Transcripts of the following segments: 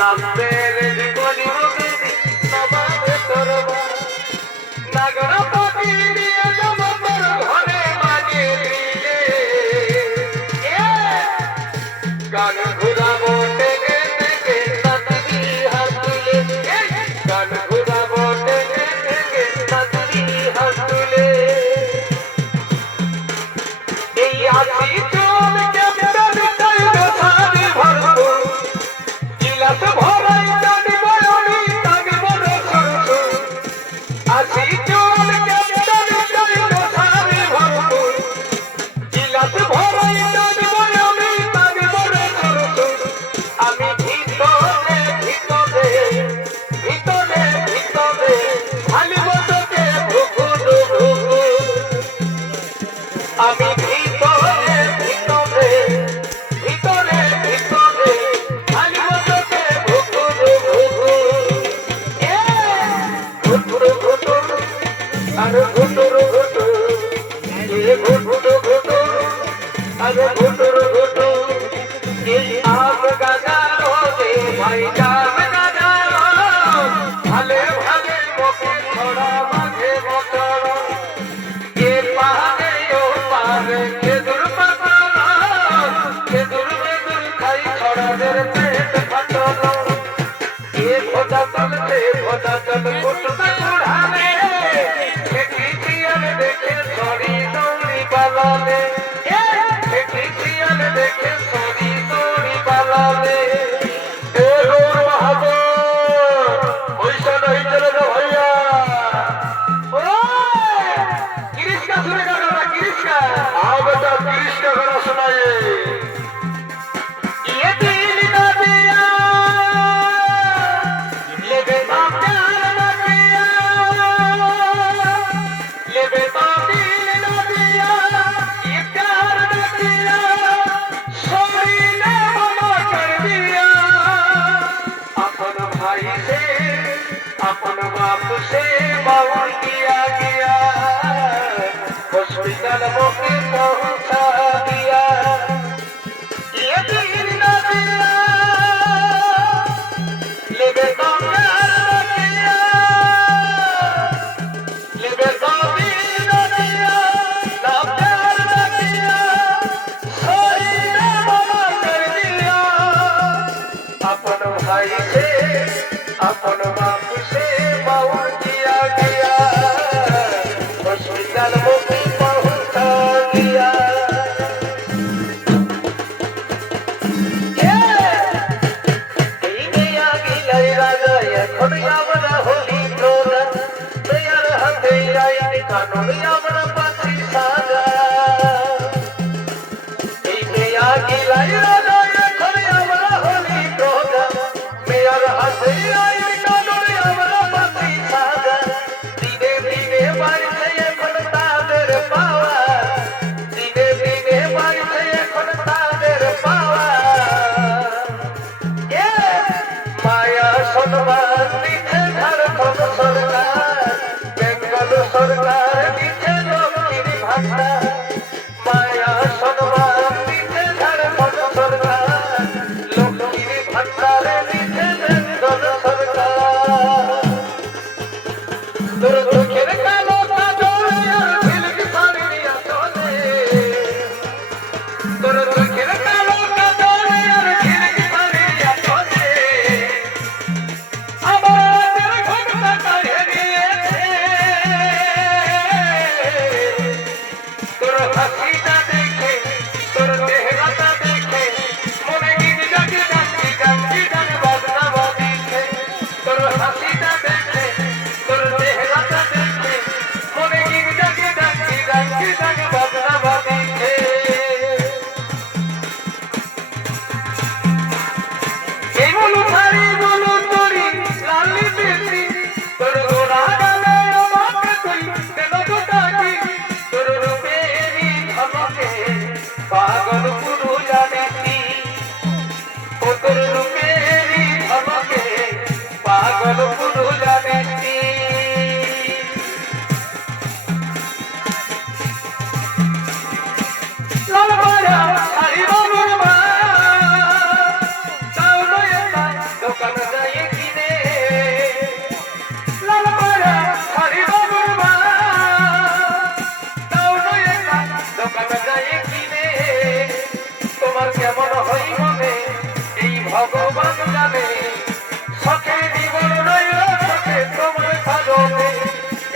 লাভের জীবনী মুক্তি সমাবে করবা নাগর পাখি দিয়ে জমতর ঘরে মাঝে দিলে গান ঘুরাবো টেকে টেকে নাচবি হাত তুলে গান ঘুরাবো টেকে টেকে নাচবি হাত তুলে এই আসি চোর ক্যাপ্টেন টাইম সারি ভরবো গিলাস ভরাই জানি বয়নি তাকে বড় করছো আসি চোর ক্যাপ্টেন টাইম সারি ভরবো গিলাস ভরাই জানি বয়নি তাকে বড় করছো আমি ভিতরে ভিতরে ভিতরে ভিতরে খালি বসকে ভুকুর ভুকুর আমি ভিতরে ভিতরে ভিতরে ভিতরে খালি বসকে ভুকুর ভুকুর ঘুটুর ঘুটুর আর ঘুটুর ঘুটুর ঘুটুর ঘুটুর আর ঘুটুর ঘুটুর এই আগ গাজারো রে ভাই জান গাজারো ভালে ভালে মোকে ছড়া মাঝে বছর এ পাহাড়ে ও পাহাড়ে খেজুর পাতাল খেজুর খেজুর খাই ছড়াদের পেট ফাটল এ ভোজা চলতে ভোজা চল কুটুমে কুড়ালে ঠেকিছিয়াল দেখে সরি দৌড়ি পালালে ঠেকিছিয়াল দেখে সরি দৌড়ি পালালে এ গৌর বাহাদুর পয়সা নাই চলে যা ভাইয়া गिरीश का सुने का गाना गिरीश का आओ बेटा गिरीश का गाना सुनाइए ये दिल ना दिया ले बेटा प्यार ना दिया ले बेटा दिल ना दिया ये प्यार ना दिया सोरी ने मना कर दिया अपन भाई से अपन बाप से बाउल किया गया हॉस्पिटल मोके पहुंचा दिया ये दिल ना दिया ले बेटा प्यार ना किया ले बेटा दिल ना दिया ना प्यार ना किया सोई ने मना कर दिया अपन भाई से अपन बाप से बाउल किया गया हॉस्पिटल मोके पहुंचा दिया এই মেয়া গিলাই রাজা এখন আমরা হলি তোরা মেয়ার হাতে আইন কানুন আমরা পাচ্ছি সাজা এই মেয়া গিলাই রাজা এখন আমরা হলি তোরা মেয়ার হাতে আইন কানুন আমরা পাচ্ছি সাজা দিনে দিনে বাড়ছে এখন তাদের পাওয়া দিনে দিনে বাড়ছে এখন তাদের পাওয়া মায়া সম্মান দিচ্ছে ঝাড়খণ্ড সরকার বেঙ্গল সরকার দিচ্ছে লক্ষ্মীর ভান্ডার মায়া সম্মান দিচ্ছে ঝাড়খণ্ড সরকার লক্ষ্মীর ভান্ডার দিচ্ছে বেঙ্গল সরকার তোর চোখের কালো কাজল আর ঝিলকি শাড়ি নিয়ে চলে তোর চোখের কালো কাজল আর ঝিলকি শাড়ি নিয়ে চলে আমাদের ঘটনা কাঢ়ে নিয়েছে তোর হাসিটা দেখে তোর চেহারাটা দেখে মনে গিয়ে ডাকি ডাকি ডাকি ডাকি বাজনা বাজিছে তোর হাসিটা দেখে তোর চেহারাটা দেখে মনে গিয়ে ডাকি ডাকি ডাকি ডাকি বাজনা বাজিছে এই বলু ছাড়ি বলু তোরি লালি বেশি তোর গোড়া গালে আমাকে তুই কেন তো ডাকি তোর রূপেরই আমাকে পাগল পুরু জানেছি ও তোর রূপেরই আমাকে পাগল পুরু জানেছি লাল মায়া ছাড়ি বাবুর মা তাও নয় দোকান যায় কিনে লাল পাড়া হারি বাবুর মা তাও নয় একা দোকান যায় কিনে তোমার কেমন হই মনে এই ভগবান জানে শখের জীবন রইল শখে তোমার সাজনে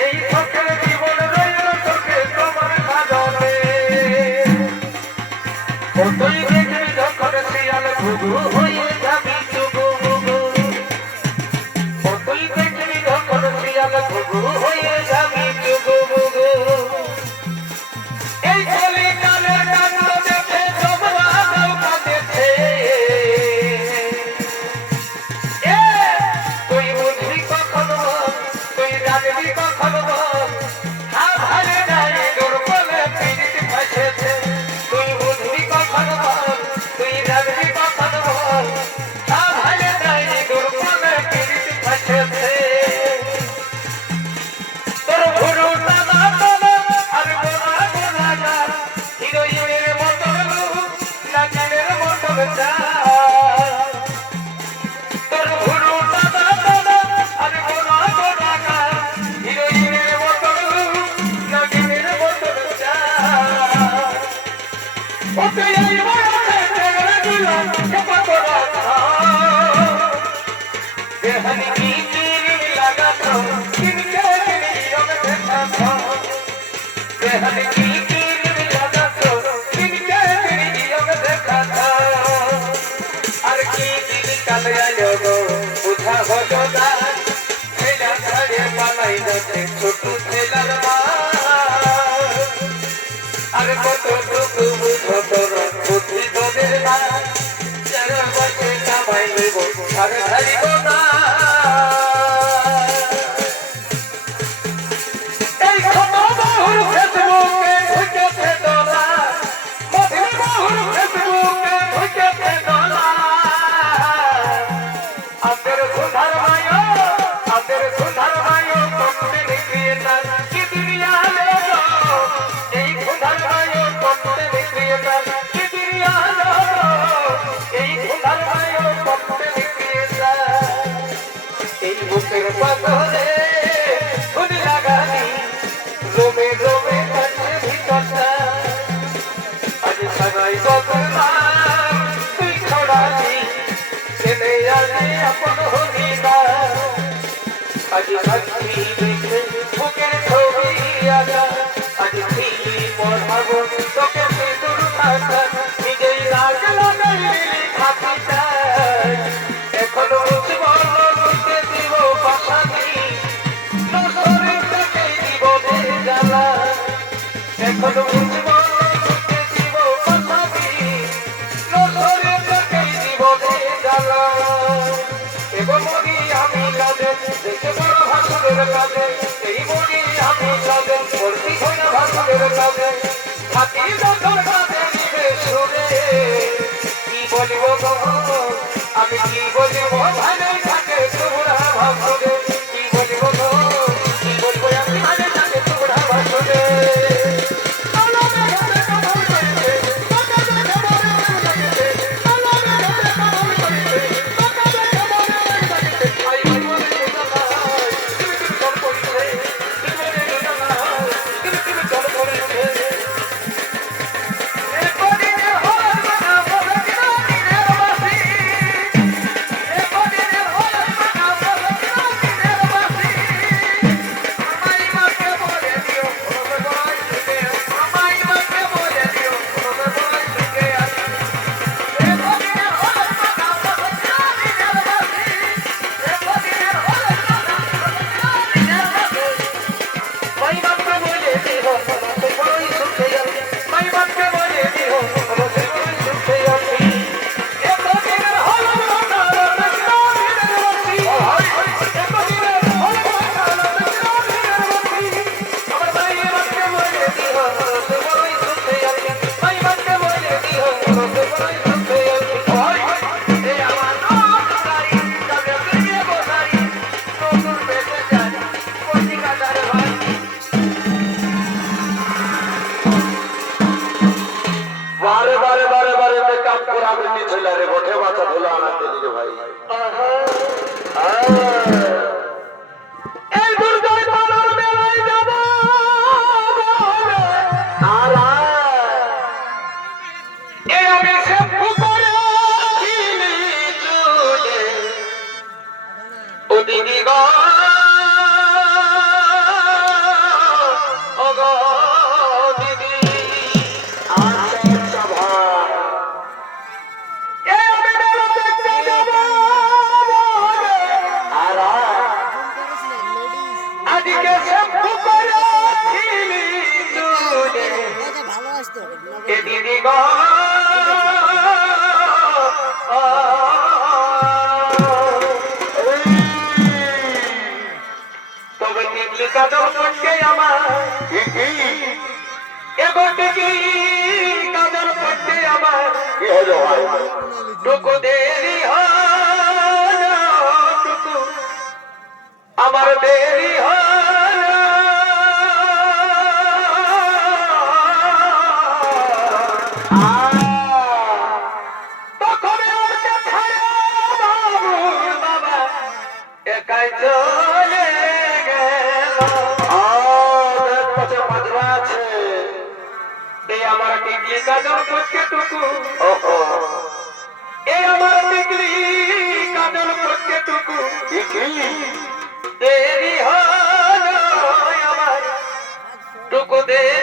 এই শখের জীবন রইল শখে তোমার সাজনে ও তুই দেখবি যখন শিয়াল ঘুঘু হয়ে যাবি চুগু মুগু ও তুই দেখবি যখন শিয়াল ঘুঘু হয়ে যাবি চুগু মুগু এই কলি কালে কান্ড দেখে তোমরা নৌকা দেখে তুই বুঝবি কখন তুই জানবি কখন হারে নাই দুর্বলে পীড়িত ফাঁসেছে তুই বুঝবি কখন তুই জানবি কখন হারে নাই দুর্বলে পীড়িত ফাঁসেছে তোর ভুরু টানা টানা আর গোনা গোনা না হিরোইনের মতন নাচের মতন চা তোর ভুরু টানা টানা আর গোনা গোনা না হিরোইনের মতন নাচের মতন চা ও তুই এই বয়সে তেরে দিলা কেপা করা দেহানি কি কিরি লাগাতো কিনকে নিয়ম দেখাতো দেহানি কি কিরি লাগাতো কিনকে নিয়ম দেখাতো আর কি দিন কালে আলো গো বুঝা হলো না ছেলা ছাড়ে পালাই যাচ্ছে ছোট ছেলার মা আর কতটুকু বুঝো তোর বুদ্ধি তোদের না যারা বসে কামাই নেব আর ধারিব না এই ছোট বাহুর ফেসবুকে ঢুকেছে দোলা মধুর বাহুর ফেসবুকে ঢুকেছে দোলা আমাদের সুধার ভাইও কন্টেন্ট ক্রিয়েটার কি দুনিয়া লোগো এই সুধার ভাইও কন্টেন্ট ক্রিয়েটার কি দুনিয়া লোগো এই সুধার ভাইও কন্টেন্ট ক্রিয়েটার এই বুকের পাথরে ফুল লাগানি রোমে রোমে কাছে ভিতরটা আজ সবাই বদলাম তুই ছড়ালি কেনে আলে আপন হলি না আজ সাক্ষী দেখে বুকের ছবি আগা আজ ছিলি পড়াবো তোকে সিঁদুর থাকা নিজেই রাগ লাগাইলি খাতিটা এখনো বুঝবো বুঝতে দিব পাশানি নজরে থেকে দিব জ্বালা এখনো বুঝবো বুঝতে দিব পাশানি নজরে থেকে দিব জ্বালা এবং মরি আমি কাজে দেখে বড় ভাসুরের কাজে এই মরি আমি কাজে বলছি হয় ভাসুরের কাজে হাতি যখন কাজে নিবে সুরে কি বলিব গো আমি কি বলিব ভালো থাকে তোমরা ভাসুরে কি বলিব গো কি বলবো আমি ভালো থাকে তোমরা ভাসুরে দিদি গো ও গো দিদি আচ্ছা ভাই এ আমি মেলা দেখতে যাব আর আজকে শ্যাম্পু করেছিলি চুলে এ দিদি গো তবে টিকলি কাজল পটকে আমার এগো টিকলি কাজল পটকে আমার টুকু দেরি হল টুকু আমার দেরি হল তখন আমাকে ছাড়া বাবুর বাবা একাই চলে গেল মাজরা আছে এই আমার টিকলি কাজল পটকে টুকু এই আমার টিকলি কাজল পটকে টুকু দেরি হল আমার টুকু দেরি